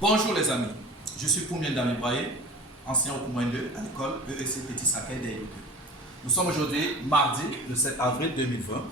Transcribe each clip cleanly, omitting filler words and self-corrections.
Bonjour les amis, je suis Poumien Damibraye, enseignant au Koumouen 2 à l'école EEC Petit Sakai d'Aïe. Nous sommes aujourd'hui mardi, le 7 avril 2020.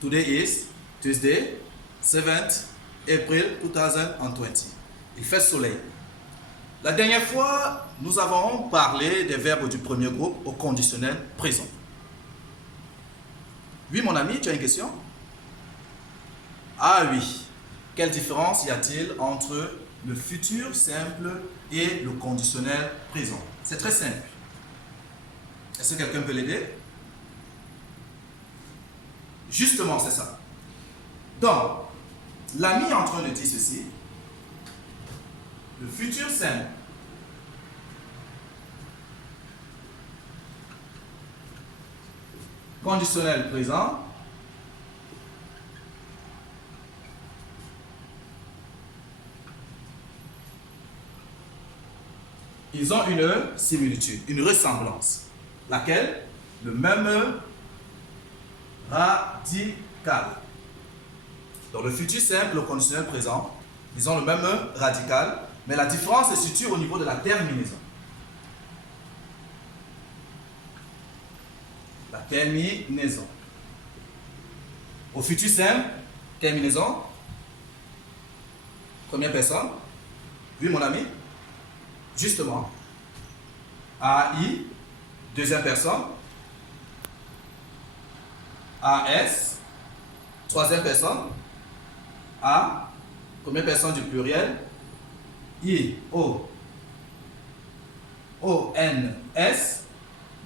Today is Tuesday, 7th April 2020. Il fait soleil. La dernière fois, nous avons parlé des verbes du premier groupe au conditionnel présent. Oui, mon ami, tu as une question? Ah oui. Quelle différence y a-t-il entre le futur simple et le conditionnel présent? C'est très simple. Est-ce que quelqu'un peut l'aider? Justement, c'est ça. Donc, l'ami est en train de dire ceci. Le futur simple conditionnel présent ils ont une similitude, une ressemblance. Laquelle? Le même radical. Dans le futur simple, le conditionnel présent, ils ont le même radical, mais la différence se situe au niveau de la terminaison. La terminaison. Au futur simple, terminaison. Première personne. Oui, mon ami? Justement. AI, deuxième personne. AS, troisième personne. A, première personne du pluriel. I, O, O, N, S,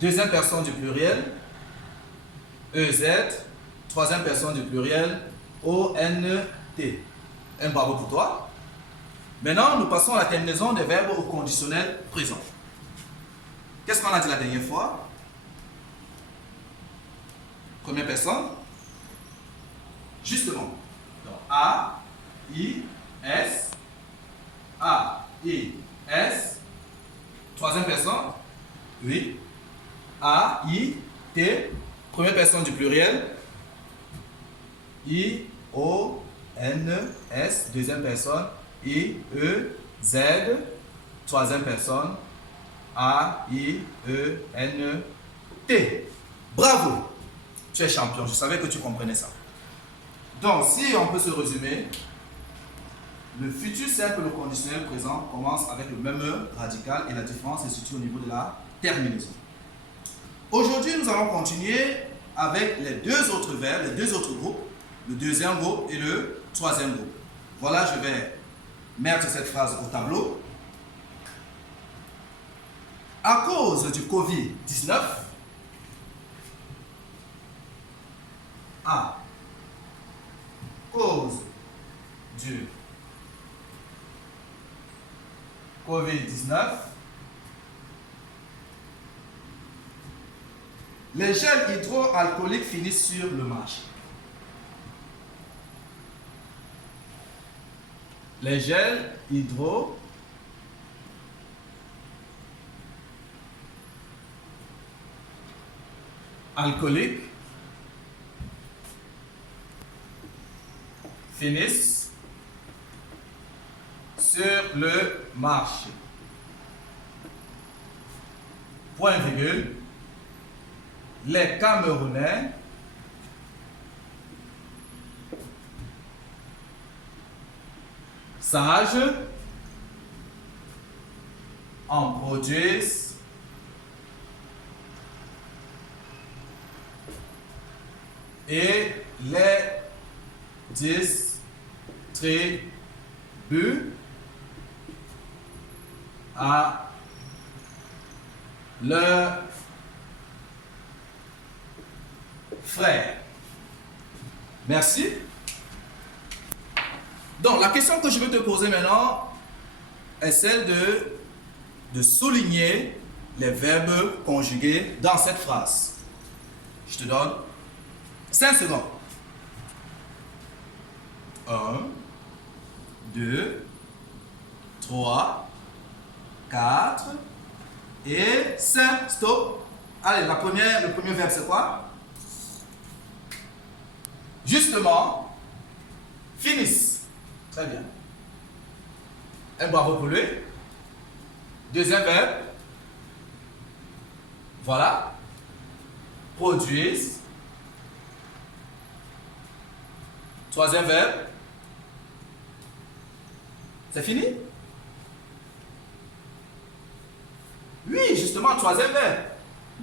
deuxième personne du pluriel. EZ, troisième personne du pluriel. O, N, T. Un bravo pour toi. Maintenant, nous passons à la terminaison des verbes au conditionnel présent. Qu'est-ce qu'on a dit la dernière fois? Première personne. Justement. Donc, A, I, S. A, I, S. Troisième personne. Oui. A, I, T. Première personne du pluriel. I, O, N, S. Deuxième personne. I, E, Z. Troisième personne. A, I, E, N, T. Bravo! Tu es champion. Je savais que tu comprenais ça. Donc, si on peut se résumer, le futur simple, le conditionnel présent commence avec le même radical et la différence se situe au niveau de la terminaison. Aujourd'hui, nous allons continuer avec les deux autres verbes, les deux autres groupes, le deuxième groupe et le troisième groupe. Voilà, je vais mettre cette phrase au tableau. À cause du Covid-19, à cause du Covid-19, les gels hydroalcooliques finissent sur le marché. Les gels hydroalcooliques finissent sur le marché. Point virgule. Les Camerounais sages en produisent et les distribuent à leurs frères. Merci. Donc, la question que je veux te poser maintenant est celle de souligner les verbes conjugués dans cette phrase. Je te donne 5 secondes. 1, 2, 3, 4 et 5. Stop. Allez, le premier verbe, c'est quoi? Justement, finissent. Très bien. Un bravo pour lui. Deuxième verbe. Voilà. Produisent. Troisième verbe. C'est fini? Oui, justement, troisième verbe.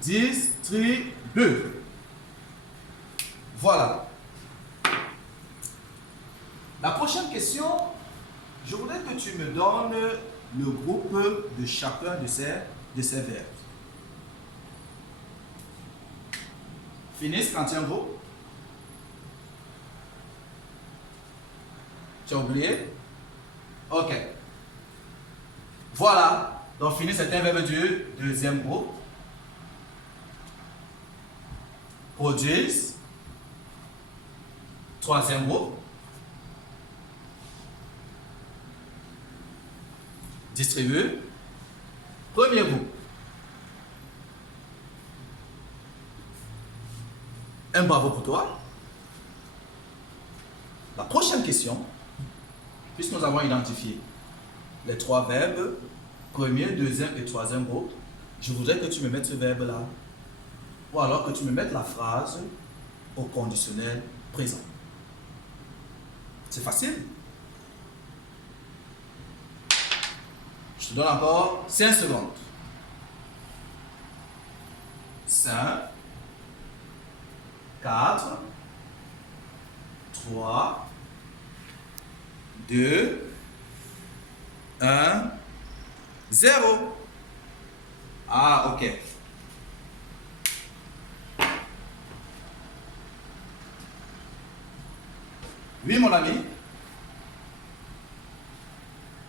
Distribue. Voilà. La prochaine question, je voudrais que tu me donnes le groupe de chacun de ces verbes. Finisse quand tu as un groupe. Tu as oublié? Ok. Voilà. Donc, finir, c'est un verbe du deuxième groupe. Produisent. Troisième groupe. Distribue. Premier groupe. Un bravo pour toi. La prochaine question, puisque nous avons identifié les trois verbes, premier, deuxième et troisième groupe, je voudrais que tu me mettes ce verbe-là, ou alors que tu me mettes la phrase au conditionnel présent. C'est facile. Je te donne encore 5 secondes. 5, 4, 3, 2, 1, 0. Ah, ok. Oui, mon ami.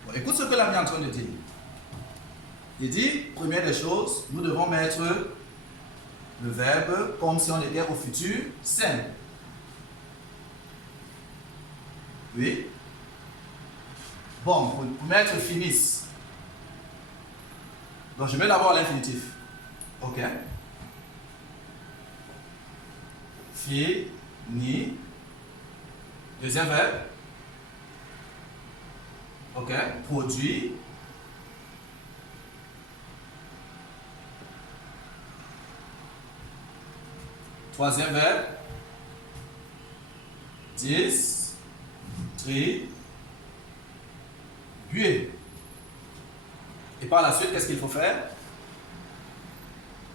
Bon, écoute ce que l'ami est en train de dire. Il dit, première des choses, nous devons mettre le verbe comme si on était au futur simple. Oui. Bon, pour mettre finisse. Donc, je mets d'abord l'infinitif. Ok. Fini. Deuxième verbe. Ok. Produit. Troisième verbe. Distribuer. Et par la suite, qu'est-ce qu'il faut faire?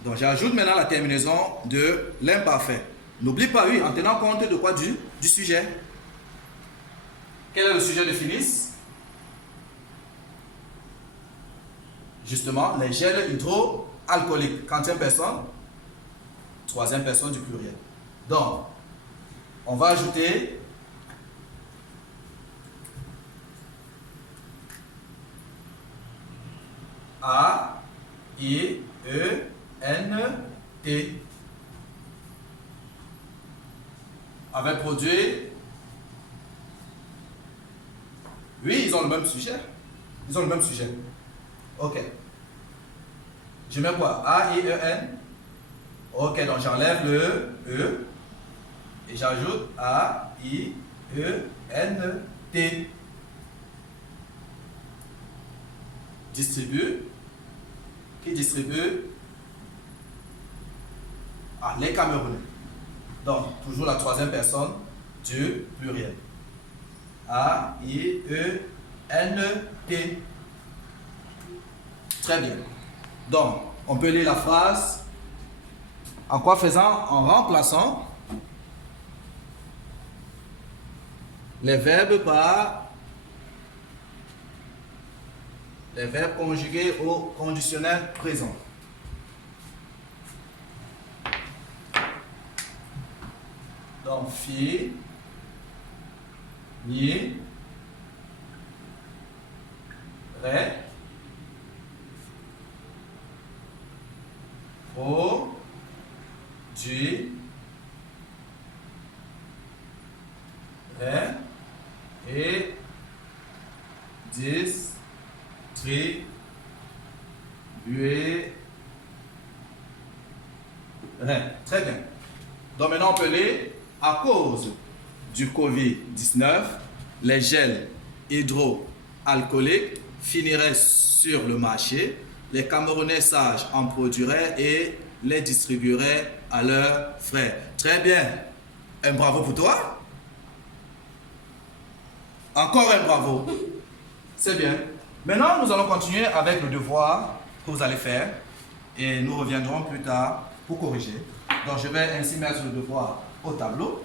Donc, j'ajoute maintenant la terminaison de l'imparfait. N'oublie pas, oui, en tenant compte de quoi? Du sujet. Quel est le sujet de finis? Justement, les gels hydroalcooliques. Quantième personne? Troisième personne du pluriel. Donc, on va ajouter A, I, E, N, T. Avec produit. Oui, ils ont le même sujet. Ils ont le même sujet. Ok. Je mets quoi? A, I, E, N. Ok, donc j'enlève le E. Et j'ajoute A, I, E, N, T. Distribue. Qui distribue? Ah, les Camerounais. Donc, toujours la troisième personne du pluriel. A, I, E, N, T. Très bien. Donc, on peut lire la phrase en quoi faisant? En remplaçant les verbes par les verbes conjugués au conditionnel présent. Donc, fi, ni, ré, pro, du, ré, et, distribuer, ré. Très bien. Donc maintenant on peut lire, à cause du Covid-19, les gels hydroalcooliques finiraient sur le marché, les Camerounais sages en produiraient et les distribueraient à leurs frais. Très bien. Un bravo pour toi. Encore un bravo. C'est bien. Maintenant, nous allons continuer avec le devoir que vous allez faire et nous reviendrons plus tard pour corriger. Donc, je vais ainsi mettre le devoir au tableau.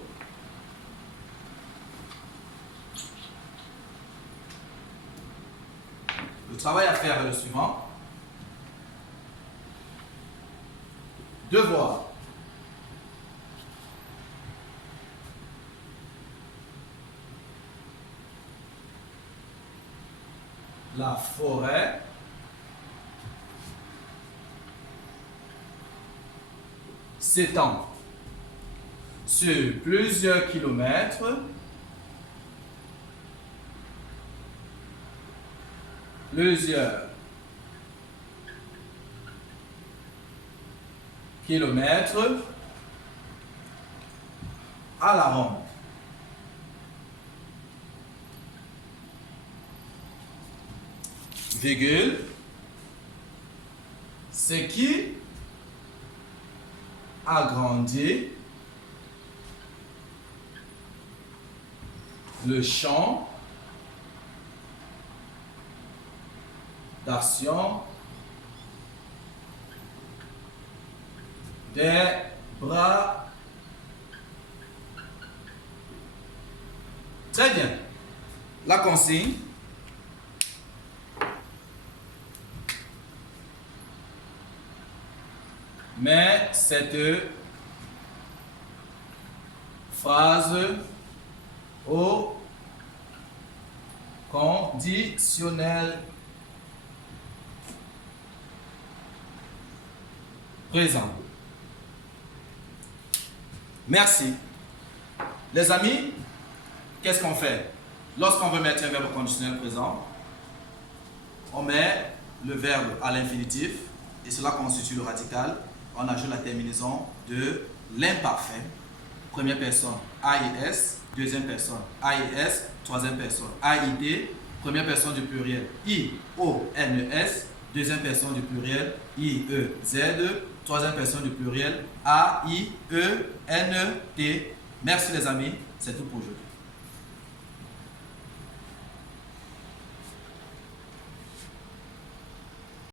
Le travail à faire est le suivant. Devoir. La forêt s'étend sur plusieurs kilomètres à la ronde. Virgule, ce qui agrandit le champ d'action des bras. Très bien. La consigne. Mais cette phrase au conditionnel présent. Merci. Les amis, qu'est-ce qu'on fait? Lorsqu'on veut mettre un verbe conditionnel présent, on met le verbe à l'infinitif et cela constitue le radical. On ajoute la terminaison de l'imparfait. Première personne, AIS. Deuxième personne, AIS. Troisième personne, AID. Première personne du pluriel, IONES. Deuxième personne du pluriel, IEZ. Troisième personne du pluriel, AIENT. Merci les amis, c'est tout pour aujourd'hui.